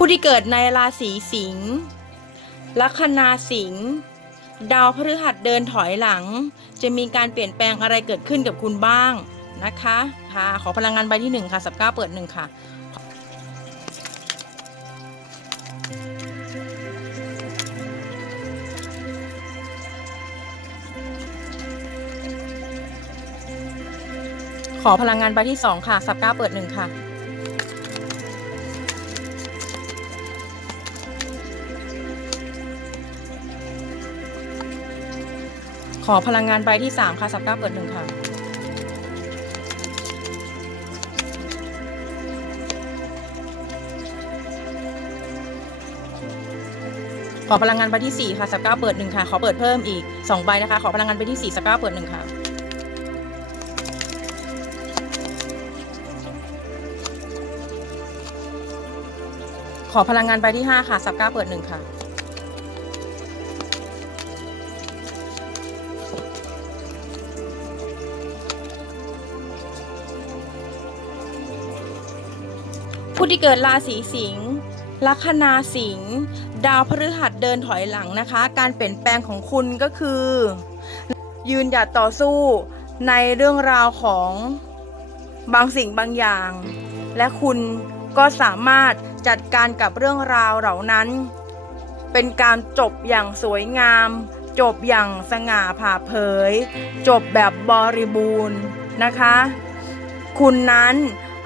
ผู้ที่เกิดในราศีสิงห์ลัคนาสิงห์ดาวพฤหัสเดินถอยหลัง จะมีการเปลี่ยนแปลงอะไรเกิดขึ้นกับคุณบ้างนะคะค่ะขอพลังงานใบที่หนึ่งค่ะสับเก้าเปิดหนึ่งค่ะขอพลังงานใบที่สองค่ะ สับเก้าเปิดหนึ่งค่ะ อพลังงานใบที่สามค่ะ สับเก้าเปิดหนึ่งค่ะ ขอพลังงานใบที่สี่ค่ะ สับเก้าเปิดหนึ่งค่ะ ขอเปิดเพิ่มอีกสองใบนะคะ ขอพลังงานใบที่สี่สับเก้าเปิดหนึ่งค่ะ ขอพลังงานใบที่ 5 ค่ะ สับเก้าเปิดหนึ่งค่ะ ผู้ที่เกิดราศีสิงห์ลัคนาสิงห์ดาวพฤหัสเดินถอยหลังนะคะ การเปลี่ยนแปลงของคุณก็คือ ยืนหยัดต่อสู้ในเรื่องราวของบางสิ่งบางอย่าง และคุณก็สามารถจัดการกับเรื่องราวเหล่านั้น เป็นการจบอย่างสวยงาม จบอย่างสง่าผ่าเผย จบแบบบริบูรณ์นะคะ คุณนั้น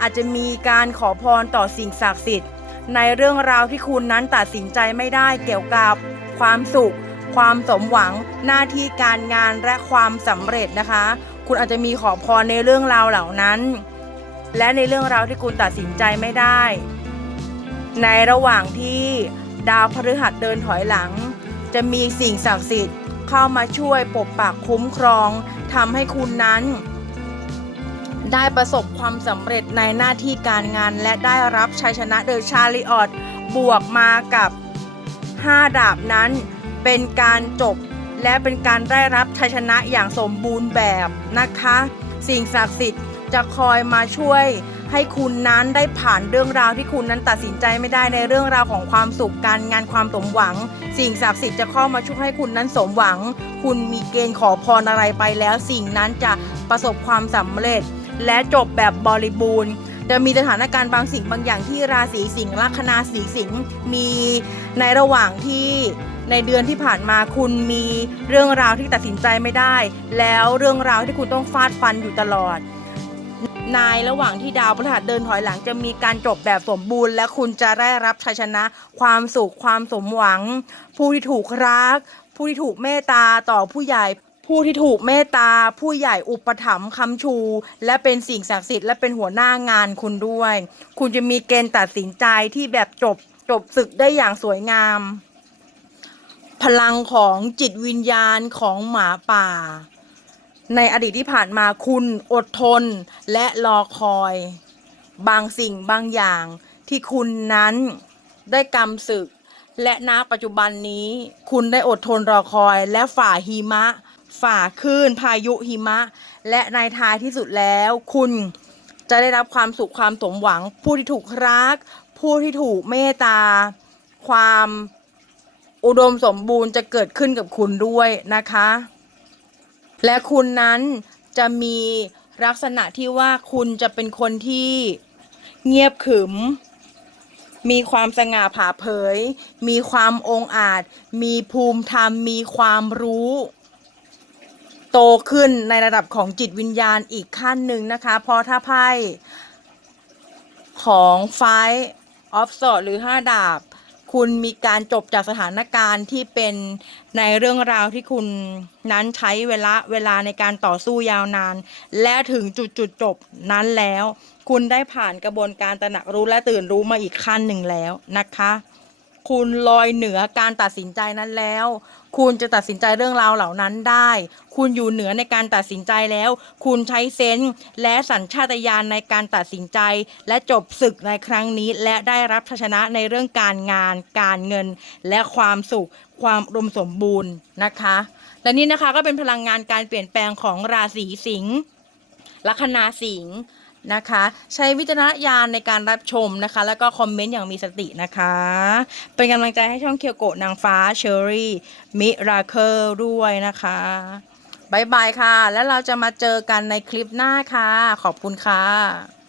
อาจจะมีการขอพรต่อสิ่งศักดิ์สิทธิ์ ในเรื่องราวที่คุณนั้นตัดสินใจไม่ได้เกี่ยวกับความสุข ความสมหวังหน้าที่การงานและความสำเร็จนะคะ คุณอาจจะมีขอพรในเรื่องราวเหล่านั้น และในเรื่องราวที่คุณตัดสินใจไม่ได้ ในระหว่างที่ดาวพฤหัสเดินถอยหลัง จะมีสิ่งศักดิ์สิทธิ์เข้ามาช่วยปกปักคุ้มครองทำให้คุณนั้น ได้ประสบความสำเร็จในหน้าที่การงาน และได้รับชัยชนะโดยชาลิออตบวกมากับ 5 ดาบนั้น เป็นการจบและเป็นการได้รับชัยชนะอย่างสมบูรณ์แบบนะคะ สิ่งศักดิ์สิทธิ์จะคอยมาช่วยให้คุณนั้นได้ผ่านเรื่องราวที่คุณนั้นตัดสินใจไม่ได้ในเรื่องราวของความสุขการงานความสมหวัง สิ่งศักดิ์สิทธิ์จะเข้ามาช่วยให้คุณนั้นสมหวัง คุณมีเกณฑ์ขอพรอะไรไปแล้ว สิ่งนั้นจะประสบความสำเร็จ และจบแบบบริบูรณ์ จะมีสถานการณ์บางสิ่งบางอย่างที่ราศีสิงห์ลัคนาสีสิงห์มีในระหว่างที่ในเดือนที่ผ่านมาคุณมีเรื่องราวที่ตัดสินใจไม่ได้ แล้วเรื่องราวที่คุณต้องฟาดฟันอยู่ตลอด ในระหว่างที่ดาวพฤหัสเดินถอยหลังจะมีการจบแบบสมบูรณ์ และคุณจะได้รับชัยชนะ ความสุขความสมหวัง ผู้ที่ถูกรัก ผู้ที่ถูกเมตตาต่อผู้ใหญ่ ผู้ที่ถูกเมตตา ผู้ใหญ่อุปถัมภ์คำชู และเป็นสิ่งศักดิ์สิทธิ์และเป็นหัวหน้างานคุณด้วย คุณจะมีเกณฑ์ตัดสินใจที่แบบจบจบศึกได้อย่างสวยงาม พลังของจิตวิญญาณของหมาป่า ในอดีตที่ผ่านมาคุณอดทนและรอคอย บางสิ่งบางอย่างที่คุณนั้นได้กำศึก และณปัจจุบันนี้คุณได้อดทนรอคอยและฝ่าหิมะ ฝ่าคลื่นพายุหิมะ และในท้ายที่สุดแล้ว คุณจะได้รับความสุขความสมหวัง ผู้ที่ถูกรัก ผู้ที่ถูกเมตตา ความอุดมสมบูรณ์จะเกิดขึ้นกับคุณด้วยนะคะ และคุณนั้นจะมีลักษณะที่ว่าคุณจะเป็นคนที่เงียบขรึม มีความสง่าผ่าเผย มีความองอาจ มีภูมิธรรม มีความรู้ โตขึ้นในระดับของจิตวิญญาณอีกขั้นหนึ่งนะคะ เพราะถ้าไพ่ของไฟออฟสอดหรือ 5 ดาบ คุณมีการจบจากสถานการณ์ที่เป็นในเรื่องราวที่คุณนั้นใช้เวลาเวลาในการต่อสู้ยาวนาน และถึงจุดจุดจบนั้นแล้ว คุณได้ผ่านกระบวนการตระหนักรู้และตื่นรู้มาอีกขั้นหนึ่งแล้วนะคะ คุณลอยเหนือการตัดสินใจนั้นแล้ว คุณจะตัดสินใจเรื่องราวเหล่านั้นได้ คุณอยู่เหนือในการตัดสินใจแล้ว คุณใช้เซนส์และสัญชาตญาณในการตัดสินใจ และจบศึกในครั้งนี้ และได้รับชัยชนะในเรื่องการงาน การเงิน และความสุข ความอุดมสมบูรณ์นะคะ และนี่นะคะก็เป็นพลังงานการเปลี่ยนแปลงของราศีสิงห์ลัคนาสิงห์ นะคะ ใช้วิจารณญาณในการรับชมนะคะ แล้วก็คอมเมนต์อย่างมีสตินะคะ เป็นกำลังใจให้ช่องเคียวโกะนางฟ้าเชอรี่มิราเคิลด้วยนะคะบายบายค่ะ แล้วเราจะมาเจอกันในคลิปหน้าค่ะ ขอบคุณค่ะ